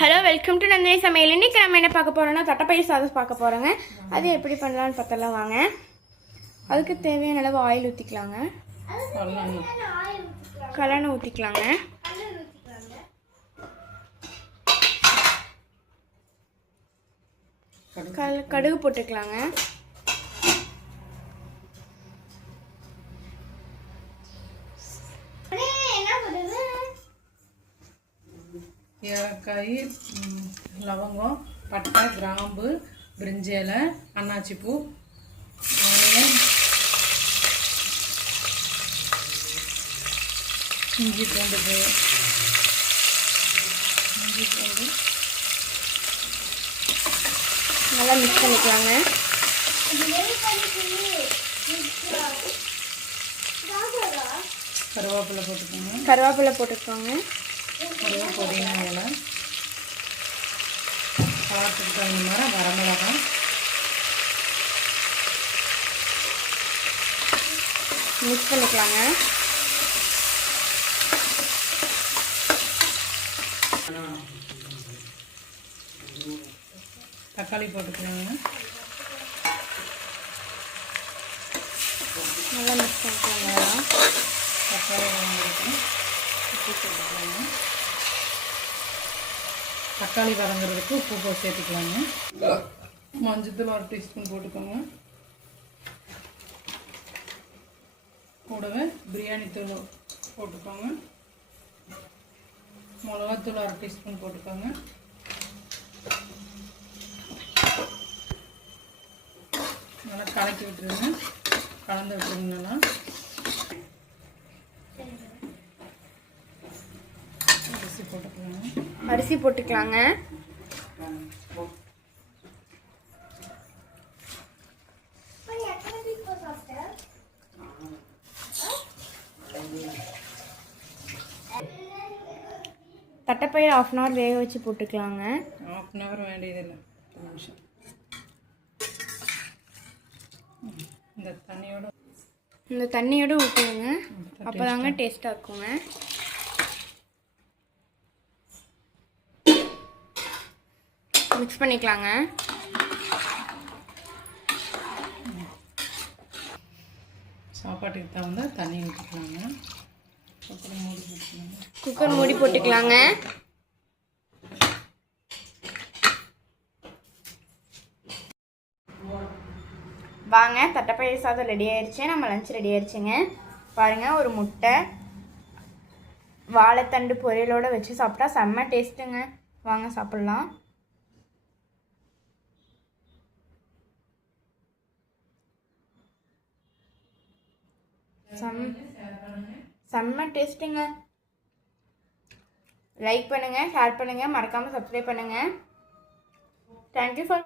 Hello, welcome to Nandini சமையல். இன்றைக்கி நம்ம என்ன பார்க்க போகிறோம்னா தட்டைப்பயிர் சாதம் பார்க்க போகிறோங்க. அது எப்படி பண்ணலான்னு பார்த்தலாம் வாங்க. அதுக்கு தேவையான அளவு ஆயில் ஊற்றிக்கலாங்க. கலெண்ணெய் ஊற்றிக்கலாங்க. கடுகு போட்டுக்கலாங்க. ஏலக்காய், லவங்கம், பட்டை, கிராம்பு, பிரிஞ்சி இலை, அன்னாச்சி பூ, இஞ்சி பூண்டு நல்லா மிக்ஸ் பண்ணிக்கலாங்க. கருவேப்பிலை போட்டுக்கோங்க. புதினா இலை, காரத்துக்கு தகுந்த மாதிரி வரமிளகாய், மிக்ஸ் பண்ணிக்கலாங்க. தக்காளி போட்டுக்கலாங்க. நல்லா மிக்ஸ் பண்ணிக்கலாங்க. தக்காளி வதங்கிறதுக்கு உப்பு சேர்த்துக்கலாங்க. தக்காளி வதங்கிறதுக்கு உப்பு சேர்த்துக்கலாங்க. மஞ்சத்தூள் 1 டீஸ்பூன் போட்டுக்கோங்க. கூடவே பிரியாணி தூள் போட்டுக்கோங்க. மிளகாத்தூள் 1 டீஸ்பூன் போட்டுக்கோங்க. நல்லா கலக்கி விட்டுருங்க. கலந்து விட்டுருங்க. நல்லா அரிசி போட்டுக்கலாங்க. தட்டைப்பயிர் 1/2 hour வேக வச்சு போட்டுக்கலாங்க. 1/2 hour வேண்டியதில்லை, 2 நிமிஷம். இந்த தண்ணியோட ஊற்றுங்க. அப்போ தாங்க டேஸ்ட்டாக இருக்குங்க. மிக்ஸ் பண்ணிக்கலாங்க. சாப்பாட்டுக்கு தகுந்த தண்ணி ஊற்றிக்கலாங்க. குக்கர் மூடி போட்டுக்கலாங்க. வாங்க, தட்டைப்பயிர் சாதம் ரெடி ஆயிடுச்சு. நம்ம லஞ்ச் ரெடி ஆயிடுச்சுங்க. பாருங்கள், ஒரு முட்டை, வாழைத்தண்டு பொரியலோடு வச்சு சாப்பிட்டா செம்ம டேஸ்ட்டுங்க. வாங்க சாப்பிட்லாம். செம்ம டேஸ்ட்டுங்க. லைக் பண்ணுங்கள், ஷேர் பண்ணுங்கள், மறக்காமல் சப்ஸ்கிரைப் பண்ணுங்கள். Thank you for